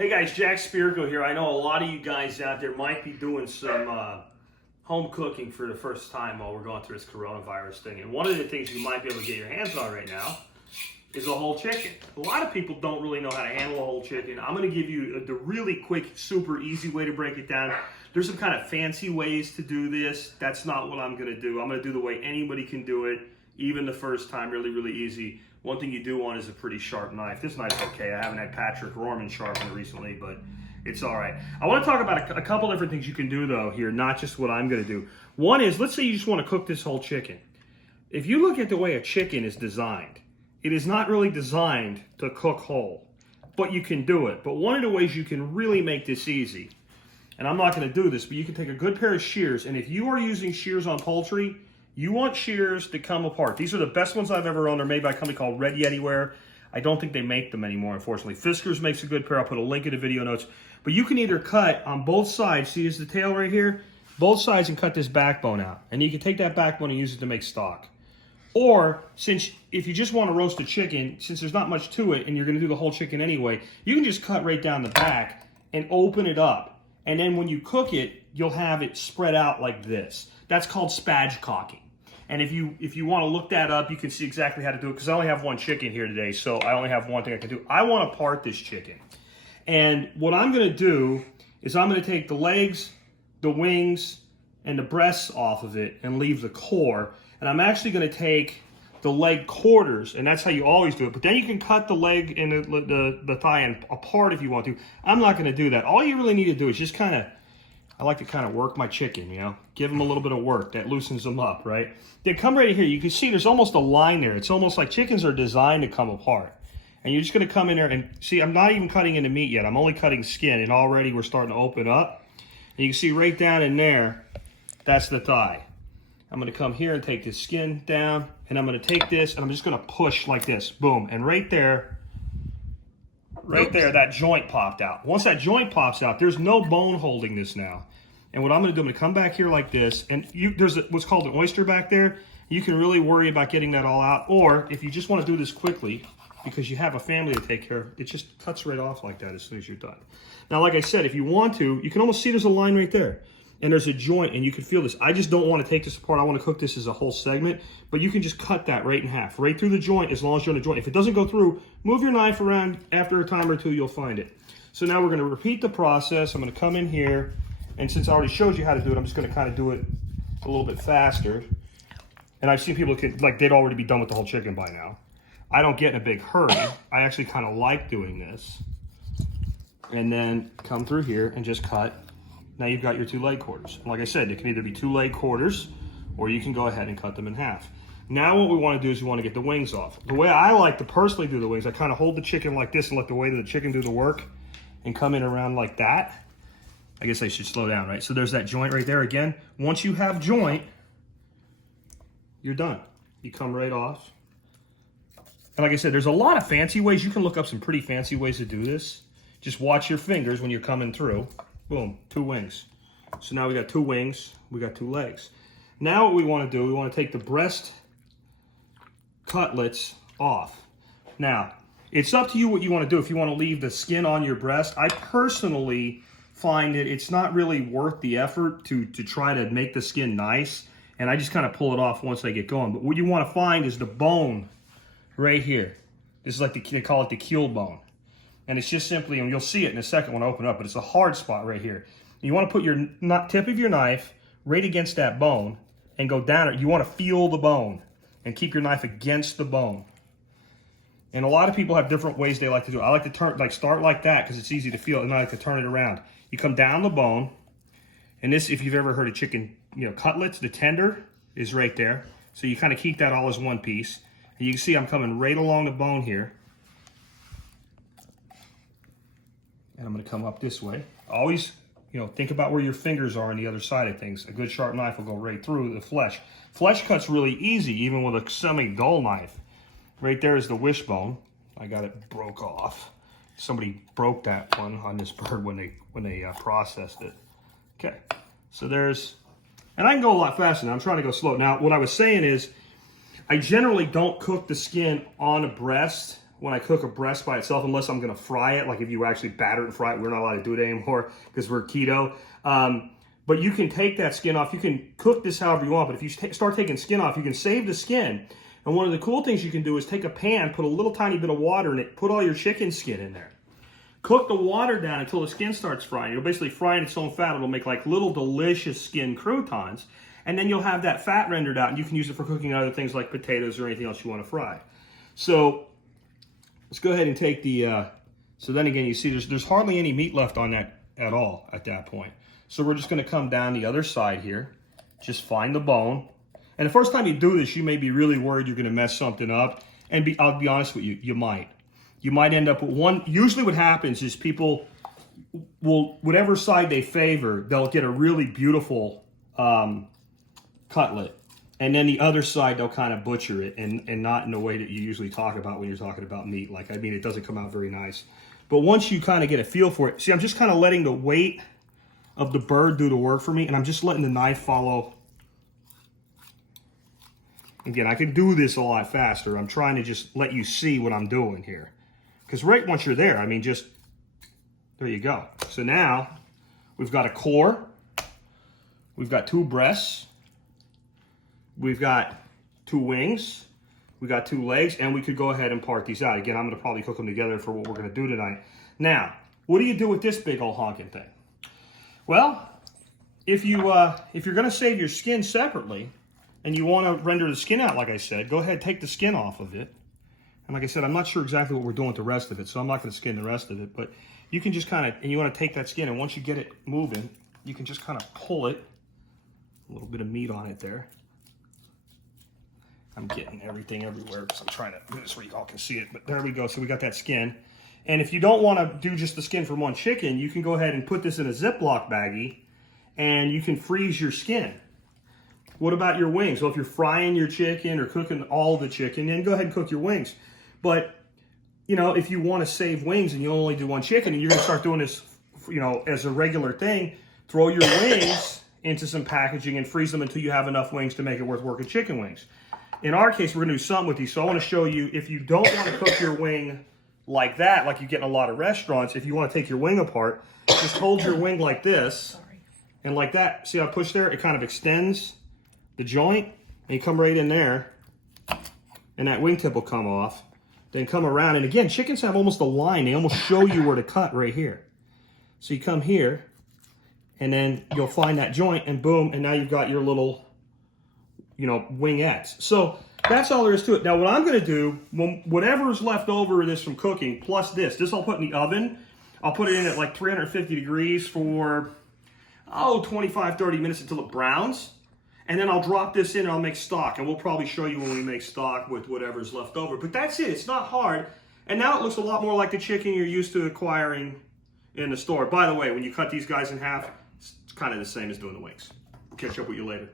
Hey guys, Jack Spirko here. I know a lot of you guys out there might be doing some home cooking for the first time while we're going through this coronavirus thing. And one of the things you might be able to get your hands on right now is a whole chicken. A lot of people don't really know how to handle a whole chicken. I'm going to give you the really quick, super easy way to break it down. There's some kind of fancy ways to do this. That's not what I'm going to do. I'm going to do the way anybody can do it, even the first time, really, really easy. One thing you do want is a pretty sharp knife. This knife's okay. I haven't had Patrick Rorman sharpen it recently, but it's all right. I want to talk about a couple different things you can do, though, here, not just what I'm going to do. One is, let's say you just want to cook this whole chicken. If you look at the way a chicken is designed, it is not really designed to cook whole, but you can do it. But one of the ways you can really make this easy, and I'm not going to do this, but you can take a good pair of shears, and if you are using shears on poultry, you want shears to come apart. These are the best ones I've ever owned. They're made by a company called Red Yeti Ware. I don't think they make them anymore, unfortunately. Fiskars makes a good pair. I'll put a link in the video notes. But you can either cut on both sides. See, this is the tail right here? Both sides, and cut this backbone out. And you can take that backbone and use it to make stock. Or, if you just want to roast a chicken, since there's not much to it and you're going to do the whole chicken anyway, you can just cut right down the back and open it up. And then when you cook it, you'll have it spread out like this. That's called spatchcocking. And if you want to look that up, you can see exactly how to do it, because I only have one chicken here today, so I only have one thing I can do. I want to part this chicken. And what I'm going to do is I'm going to take the legs, the wings, and the breasts off of it and leave the core. And I'm actually going to take the leg quarters, and that's how you always do it. But then you can cut the leg and the thigh end apart if you want to. I'm not going to do that. All you really need to do is just I like to kind of work my chicken, you know, give them a little bit of work. That loosens them up, right? They come right here. You can see there's almost a line there. It's almost like chickens are designed to come apart. And you're just going to come in there and see, I'm not even cutting into meat yet. I'm only cutting skin, and already we're starting to open up. And you can see right down in there, that's the thigh. I'm going to come here and take this skin down, and I'm going to take this, and I'm just going to push like this. Boom. And right there, that joint popped out. Once that joint pops out, there's no bone holding this now. And what I'm going to do, I'm going to come back here like this, and there's what's called an oyster back there. You can really worry about getting that all out. Or if you just want to do this quickly, because you have a family to take care of, it just cuts right off like that as soon as you're done. Now, like I said, if you want to, you can almost see there's a line right there. And there's a joint, and you can feel this. I just don't want to take this apart. I want to cook this as a whole segment. But you can just cut that right in half, right through the joint, as long as you're on the joint. If it doesn't go through, move your knife around. After a time or two, you'll find it. So now we're going to repeat the process. I'm going to come in here, and since I already showed you how to do it, I'm just going to kind of do it a little bit faster. And I've seen people, they'd already be done with the whole chicken by now. I don't get in a big hurry. I actually kind of like doing this. And then come through here and just cut. Now you've got your 2 leg quarters. And like I said, it can either be 2 leg quarters, or you can go ahead and cut them in half. Now what we want to do is we want to get the wings off. The way I like to personally do the wings, I kind of hold the chicken like this and let the weight of the chicken do the work, and come in around like that. I guess I should slow down, right? So there's that joint right there again. Once you have joint, you're done. You come right off. And like I said, there's a lot of fancy ways. You can look up some pretty fancy ways to do this. Just watch your fingers when you're coming through. Boom, 2 wings. So now we got 2 wings, we got 2 legs. Now what we want to do, we want to take the breast cutlets off. Now, it's up to you what you want to do. If you want to leave the skin on your breast, I personally find that it's not really worth the effort to try to make the skin nice, and I just kind of pull it off once I get going. But what you want to find is the bone right here. This is like they call it the keel bone. And it's just simply, and you'll see it in a second when I open it up, but it's a hard spot right here. You want to put your tip of your knife right against that bone and go down it. You want to feel the bone and keep your knife against the bone. And a lot of people have different ways they like to do it. I like to start like that because it's easy to feel, and I like to turn it around. You come down the bone, and this, if you've ever heard of chicken, cutlets, the tender is right there. So you kind of keep that all as one piece. And you can see I'm coming right along the bone here. And I'm going to come up this way. Always, think about where your fingers are on the other side of things. A good sharp knife will go right through the flesh. Flesh cut's really easy, even with a semi-dull knife. Right there is the wishbone. I got it broke off. Somebody broke that one on this bird when they processed it. Okay, so there's, and I can go a lot faster now. I'm trying to go slow. Now, what I was saying is, I generally don't cook the skin on a breast when I cook a breast by itself, unless I'm gonna fry it. Like if you actually batter it and fry it, we're not allowed to do it anymore because we're keto. But you can take that skin off. You can cook this however you want, but if you start taking skin off, you can save the skin. And one of the cool things you can do is take a pan, put a little tiny bit of water in it, put all your chicken skin in there. Cook the water down until the skin starts frying. You'll basically fry in its own fat. It'll make like little delicious skin croutons. And then you'll have that fat rendered out, and you can use it for cooking other things like potatoes or anything else you want to fry. So let's go ahead and take the, so then again, you see there's hardly any meat left on that at all at that point. So we're just gonna come down the other side here, just find the bone. And the first time you do this, you may be really worried you're gonna mess something up. And I'll be honest with you, you might. You might end up with one. Usually what happens is people will, whatever side they favor, they'll get a really beautiful cutlet. And then the other side, they'll kind of butcher it and not in the way that you usually talk about when you're talking about meat. Like, I mean, it doesn't come out very nice. But once you kind of get a feel for it, see, I'm just kind of letting the weight of the bird do the work for me, and I'm just letting the knife follow. Again, I can do this a lot faster. I'm trying to just let you see what I'm doing here. Because right once you're there, I mean, just, there you go. So now, we've got a core, we've got 2 breasts, we've got 2 wings, we got 2 legs, and we could go ahead and part these out. Again, I'm gonna probably cook them together for what we're gonna do tonight. Now, what do you do with this big old honking thing? Well, if you're gonna save your skin separately, and you wanna render the skin out, like I said, go ahead, take the skin off of it. And like I said, I'm not sure exactly what we're doing with the rest of it, so I'm not gonna skin the rest of it, but you can just kind of, and you wanna take that skin, and once you get it moving, you can just kind of pull it. A little bit of meat on it there. I'm getting everything everywhere because I'm trying to do this where you all can see it, but there we go. So we got that skin. And if you don't want to do just the skin from one chicken, you can go ahead and put this in a Ziploc baggie and you can freeze your skin. What about your wings? Well, if you're frying your chicken or cooking all the chicken, then go ahead and cook your wings. But, you know, if you want to save wings and you only do one chicken and you're going to start doing this, you know, as a regular thing, throw your wings into some packaging and freeze them until you have enough wings to make it worth working chicken wings. In our case, we're going to do something with these. So I want to show you, if you don't want to cook your wing like that, like you get in a lot of restaurants, if you want to take your wing apart, just hold your wing like this. And like that, see how I push there? It kind of extends the joint, and you come right in there, and that wingtip will come off. Then come around, and again, chickens have almost a line. They almost show you where to cut right here. So you come here, and then you'll find that joint, and boom, and now you've got your little, you know, wingettes. So that's all there is to it. Now what I'm gonna do, whatever's left over of this from cooking, plus this I'll put in the oven. I'll put it in at like 350 degrees for, 25, 30 minutes until it browns. And then I'll drop this in and I'll make stock. And we'll probably show you when we make stock with whatever's left over. But that's it, it's not hard. And now it looks a lot more like the chicken you're used to acquiring in the store. By the way, when you cut these guys in half, it's kind of the same as doing the wings. We'll catch up with you later.